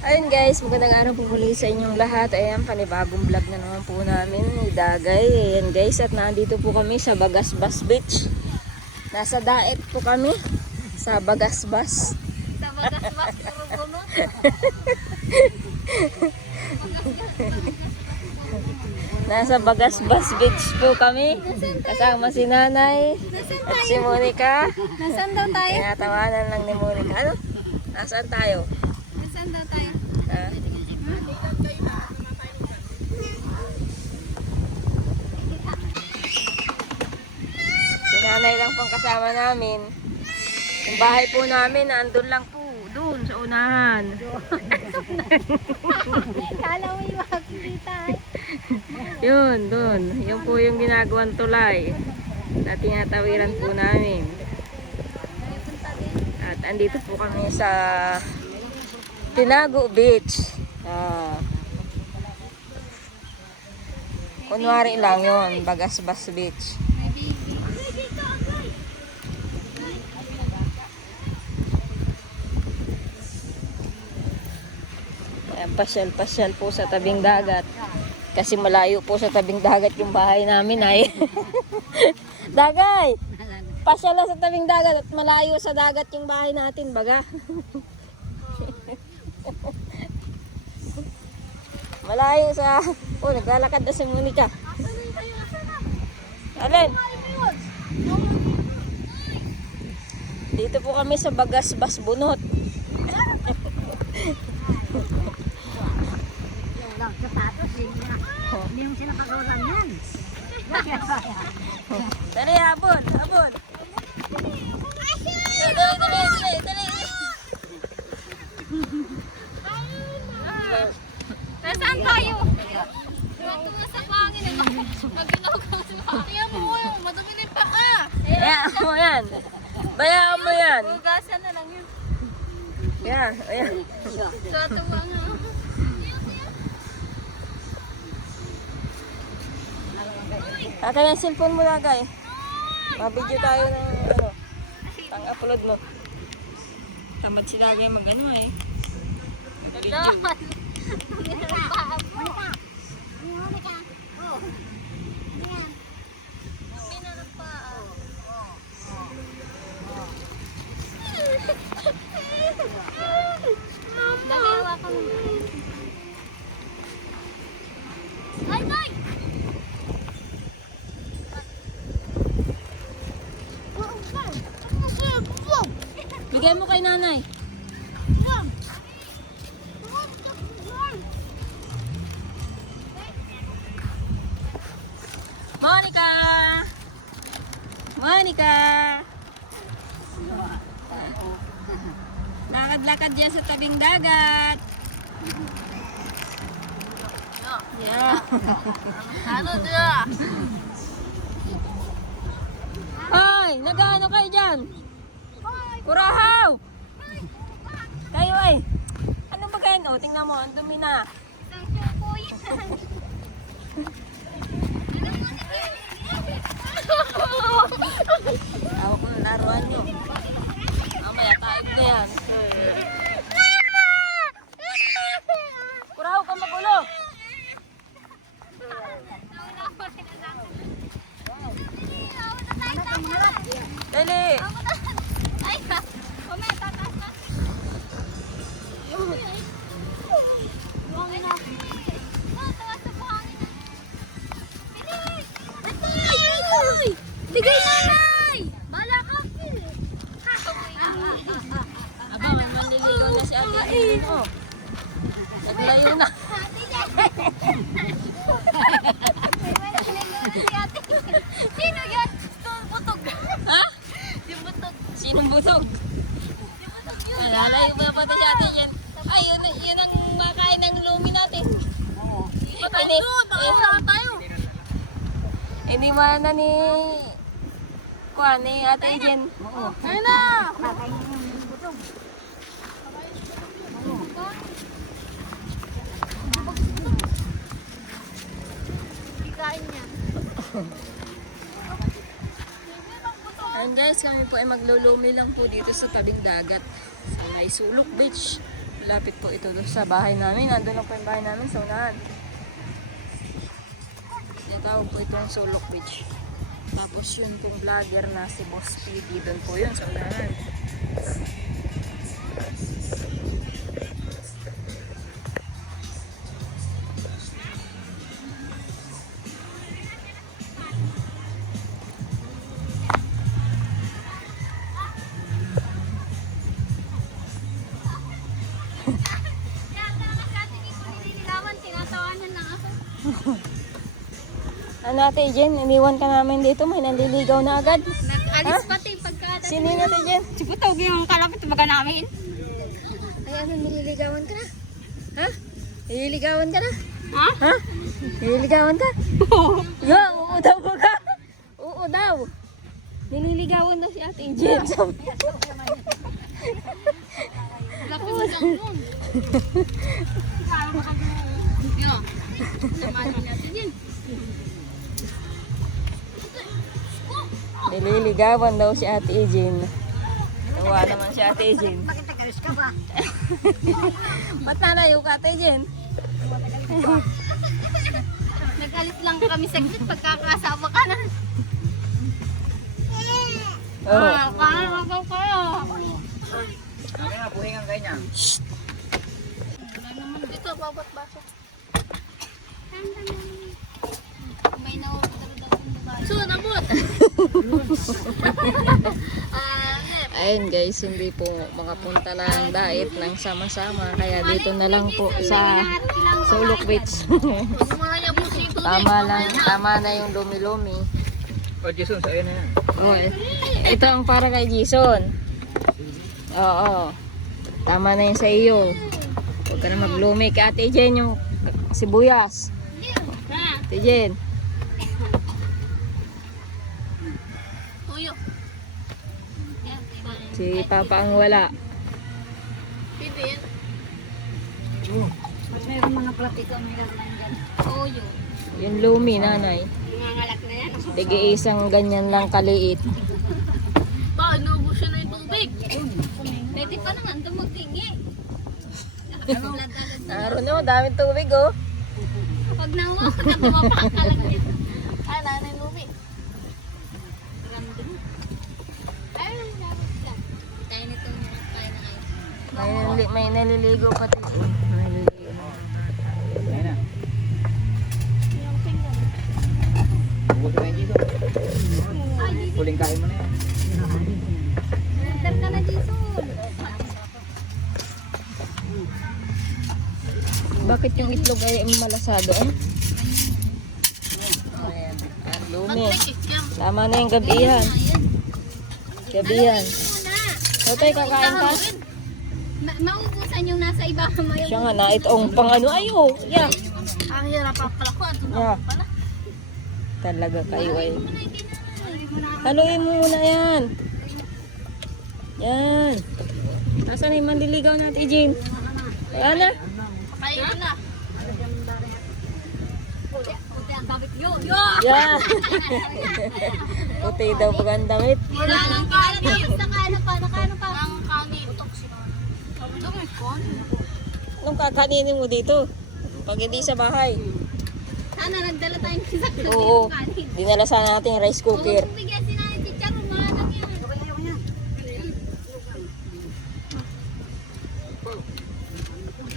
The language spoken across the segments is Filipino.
Ayun guys, magandang araw po muli sa inyong lahat. Ayan, panibagong vlog na naman po namin ni Dagay. Ayan guys, at nandito po kami sa Bagasbas Beach. Nasa daet po kami sa Bagasbas. Sa Bagasbas, puro bunot. Nasa Bagasbas Beach po kami. Kasama si Nanay at si Monica. Nasaan daw tayo? Tinatawanan lang ni Monica. Ano? Nasaan tayo? Nasaan daw tayo? Ah, si Nanay lang pang kasama namin. Yung bahay po namin, nandun lang po. Doon sa unahan. Kala mo yung makakita. Yun, doon. Yun po yung ginagawang tulay na tinatawiran po namin. At andito po kami sa Tinago Beach. Kunwari lang yun, Bagasbas Beach. Ayan, pasyal-pasyal po sa tabing dagat. Kasi malayo po sa tabing dagat yung bahay namin ay. Dagay! Pasyal lang sa tabing dagat at malayo sa dagat yung bahay natin, baga. Malayo sa... Oh, naglalakad na si Monica. Alin? Dito po kami sa Bagasbas Bunot. Hindi mo sila kakawalan yan. Dali, habon, habon. Dali. Nasaan tayo? Ito nga sa pangin. Naginaw ka sa pangin. Kaya mo yung madumi na yung paa. Bayaan mo yan. Bayaan mo yan. Hugasan na lang yun. Yan, ayan. Sa tuwa nga. Akin yung cellphone mo lagay. Mabidyo tayo ng ano, pang-upload mo. Tamad si lagay mag-ano eh. Video. Dagawa ka mo. Ay, ay! Bigay mo kay nanay. Monica! Monica! Lakad-lakad dyan sa tabing dagat. Yeah. Ano dyan? Ay, nag-ano kayo dyan? Kurahaw! Kayo ay. Ano ba kayo? O, tingnan mo, ang dumi na. Isang sukoy. Tawag ko na laruan nyo. Mamaya, taib na yan. Kurahaw ka magulo. Dali. Ay, kumaya, tataas na. Buhangin na. Tawas sa buhangin na. Bilis! Ay! Bigay nanay! Bala ka! Aba, manliligaw na si ate. Oh. Naglayo na. Sino yan? Butog. Ha? Yung butog. Sinong busog? Yung butog yun. Ay, lalayo pa pati si ate yan. Ay, yun ang makain ng lumi natin. Patay doon. Nakawala tayo. Hindi man na ni... Kuha ni ate Jen. Oo. Ayun na. Kikain niya. And guys, kami po ay maglulumi lang po dito sa tabing dagat. Sa may Sulok Beach. Lapit po ito doon sa bahay namin. Nandun lang po yung bahay namin sa unahan. Tinatawag po itong Sulok Beach. Tapos yun pong vlogger na si Boss PD, doon po yun sa unahan. Tinatawanan lang ako. Ano ate Jen, iniwan ka namin dito, may nanliligaw na agad. Nag-alis pati pagka... Sino yun ate Jen? Si Putog yung kalapit baga namin. Ay ano, nililigawan ka na? Ha? Nililigawan ka na? Ha? Ha? Nililigawan ka? Yo, oo daw baga. Oo daw. Nililigawan daw si ate Jen. Lapit mo lang nun. Yo. Samahan natin yun. Nililigawan daw si ate Jen. Tawa naman si ate Jen. Bakit nagalis ka ba? Ba't nalayo ka ate Jen? Nag-alis lang kami saglit pagkakasawa ka na. Oo. Kaya kayo. Kaya nga, buhingan kayo niya. Wala naman dito, bawat baso. May na-order daw kung babae. So, nabot! Ayun guys, hindi po makapunta ng dait ng sama-sama. Kaya dito na lang po sa Sulok Beach. Tama na yung lumi-lumi. O, Jason, sa'yo na yan. Oh, ito ang para kay Jason. Oo. Tama na yun sa iyo. Huwag ka na maglumi. Kay ate Jen yung sibuyas. Ate Jen. Tuyo. Si Papa ang wala. Bibin. Mayroong mga platiko, mayroong nandyan. Tuyo. Yung lumi, nanay. Nangangalak na yan. Tige isang ganyan lang kaliit. Pa, inuubos siya na yung tubig. Pwede pa naman ito magtingi. Naroon naman, daming tubig oh. Pag nawa ko na bumapak ka lang niya. Ah, nanay lubi. Ay, dapat lang. Tayo nitong kaya na kayo. May naliligo pati. Naliligo. Ayun na. Huwag ka na yung Jason. Huling kain mo na yan. Nandar ka na, Jason. Bakit yung itlog ay malasado eh? Ayan. Ang lumi. Tama na yung gabihan. Gabihan. Totoy, kakain ka? Maubusan yung nasa iba. Siya nga na, itong pang ano. Ay, oh. Yeah. Ang hirap pa pala ko. Ito Yeah. pala. Talaga kayo ay. Haluin mo muna yan. Yan. Nasaan yung mandiligaw natin, Jane? Ayan na. Kayo na. Puti ang babit yo. Yo! Yeah. Puti daw pag ang damit. Wala lang kanin. Nakano pa. Ang kanin. Utok siya. Dumi ko. Anong kakaninin mo dito? Pag hindi sa bahay. Sana nagdala tayong sakto Oo. yung kanin. Dinala sana natin yung rice cooker. Kung bigyan si Nanay Chichar, umalang yan.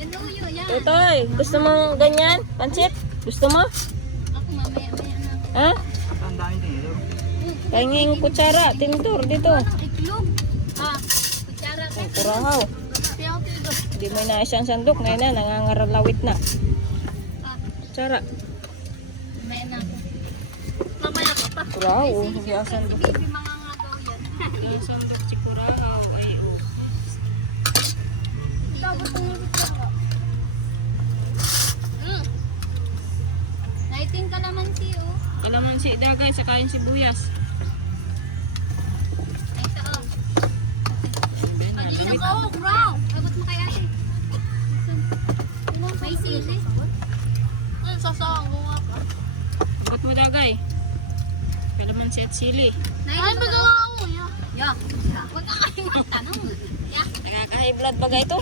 Ganuyo, yan. Totoy, gusto mo ganyan? Pansit? Gusto mo? Ako mamaya na. Ha? Ang dami din ito. Pahinging kutsara, tintor dito. Iklog. Kutsara ka. Kurahaw. Piyaw tito. Hindi mo na isang sandok. Ngayon na, nangangaralawit na. Kutsara. Mamaya na ako. Mamaya ka pa. Kurahaw, hindi ang Si sandok. Bibi mga nga daw yan. Hindi ang sandok si kurahaw. Ayun. Dapat tumulog ka. Naiting kalamansi oh. Kalamansi dagay, saka yung sibuyas. Ay sa oh. Pagiging ako, bro. Abot mo kaya ate. May sili. Ano sasawang ko nga pa? Ba't mo dagay? Kalamansi at sili. Ay, magawa ako. Ya. Huwag ka kayong magtanong. Ya. Nakaka-high blood ba ito?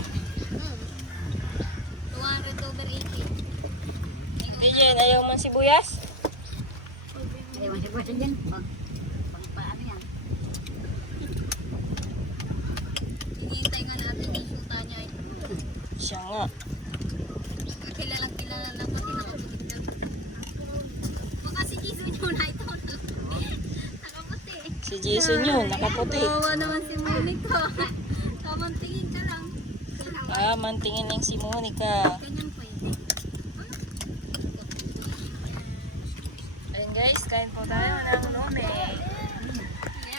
Jen, ayaw man sibuyas? Ayaw siya ba siya dyan? Pag paano yan? Hinihintay nga natin yung suta niya. Siya nga. Kilalang kilala lang kasi nakapagod lang. Baka si Jason yun na ito. Nakaputi. Si Jason yun, nakaputi. Bawa naman si Monica. Kamantingin ka lang. Ah, mantingin lang si Monica. Ganyan pwede. Ayun guys, kain po tayo ng lome.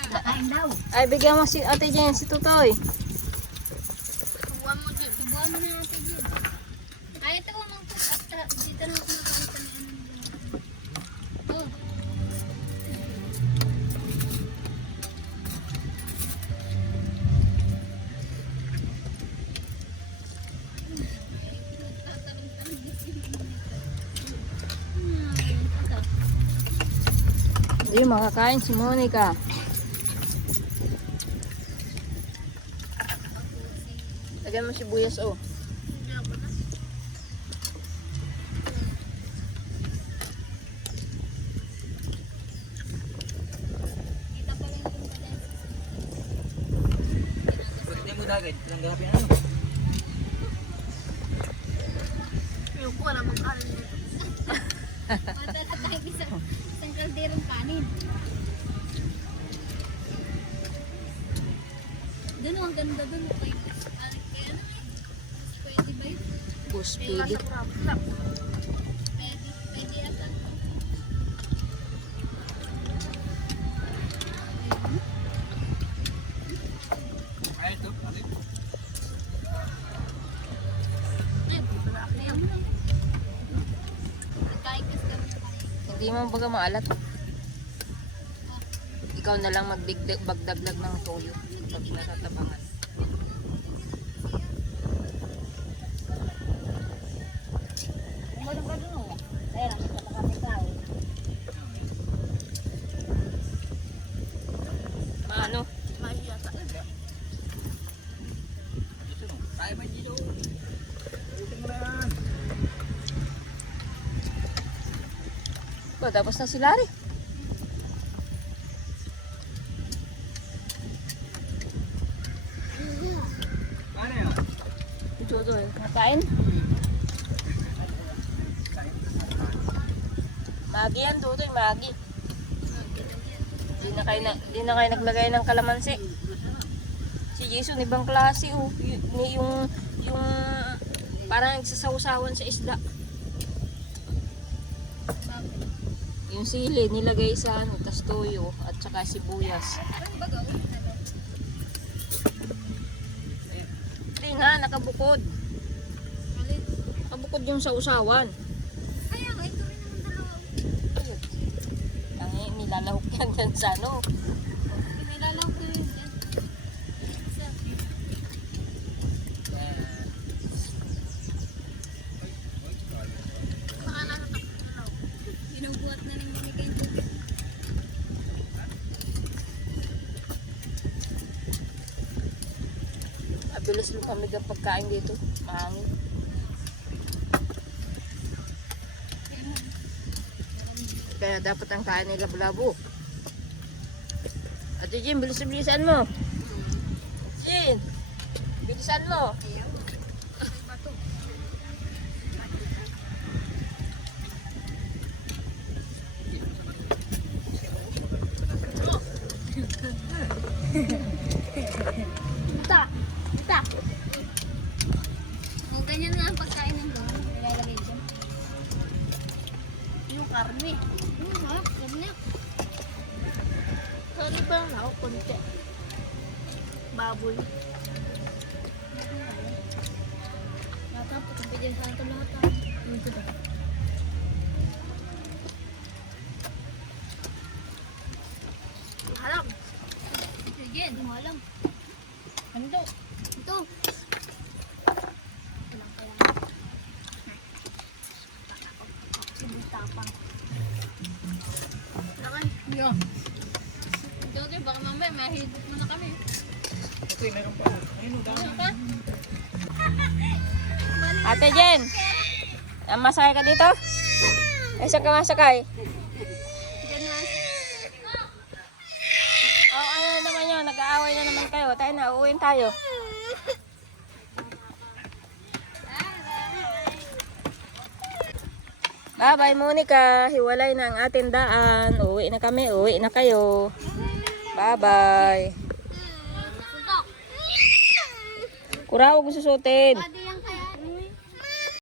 Kain daw. Ay, bigyan mo si Ate Jen, si Tutoy. Subuhan mo dyan. Subuhan mo na natin dyan. Ay, ito mo mga extra. Dito na ako nakakita ni ano. Oh. Hindi makakain si Monica. Lagyan mo sibuyas, oh. Kita pa rin yung pala. Pwede mo dagad. Tanggapin ano? Yung ko, alam ang kanin nito. Madala tayo isang kalderong kanin. Doon ang ganda doon. Kaya ano eh? Pwede ba yun? Bus, pwede. Pwede ata. Ay, ito. Ano ito? Ay, ayaw mo lang. Kain kasi kami ng kanin. Hindi mo baga maalat. Ikaw na lang magdagdag ng toyo pag natatabangan. Umalong ka dun oh. Kaya lang, ito nakapit tayo. Paano? Mahiya ka. Ito no. Tayo ba dito? Uting mo na yan. Ba, tapos na si Larry. Paano yan? Tutoy, nakain? Magi yan, Tutoy, magi. Di na kayo naglagay ng kalamansi. Si Jason, ibang klase, oh. Yung parang nagsasawsawan sa isda. Yung sili, nilagay sa ano, tas toyo, at saka sibuyas. Hindi nga, nakabukod. Nakabukod yung sausawan. Kaya nga, ito rin naman dalawa. Ayun. Tangi, nilalahok yan dyan sa ano. Kinilalaw ko yun dyan. Isa. Baka nakakapalaw. Binubuhat na ni Monica yung tubig. Mabilis lumamig ang pagkain dito. Mahangin. Kaya dapat ang kain ay labo-labo. Ate Jim, bilisan mo. Jim, bilisan mo. Buta! Buta! Kung ganyan nga ang pagkain ng gawin, nilalagay dyan. Yung karne. Karne. Karne pa lang ako, konti. Baboy. Natapos, ang pidyan sa ito lahat. Ito ba? Alam. Sige, hindi mo alam. Ito. Ito. Tapang. Lakan. Yeah. Ito, baka mamaya mahigit mo na kami. Ito, meron pa. Ayun, dami. Ano ka? Ate Jen, masaya ka dito? Ay, saan ka masakay? Oh, ano naman yun? Nag-aaway na naman kayo. Tayo na, uuwiin tayo. Bye-bye, Monica. Hiwalay na ang ating daan. Uwi na kami. Uwi na kayo. Bye-bye. Suntok. Kura, huwag mo susutin. Adi,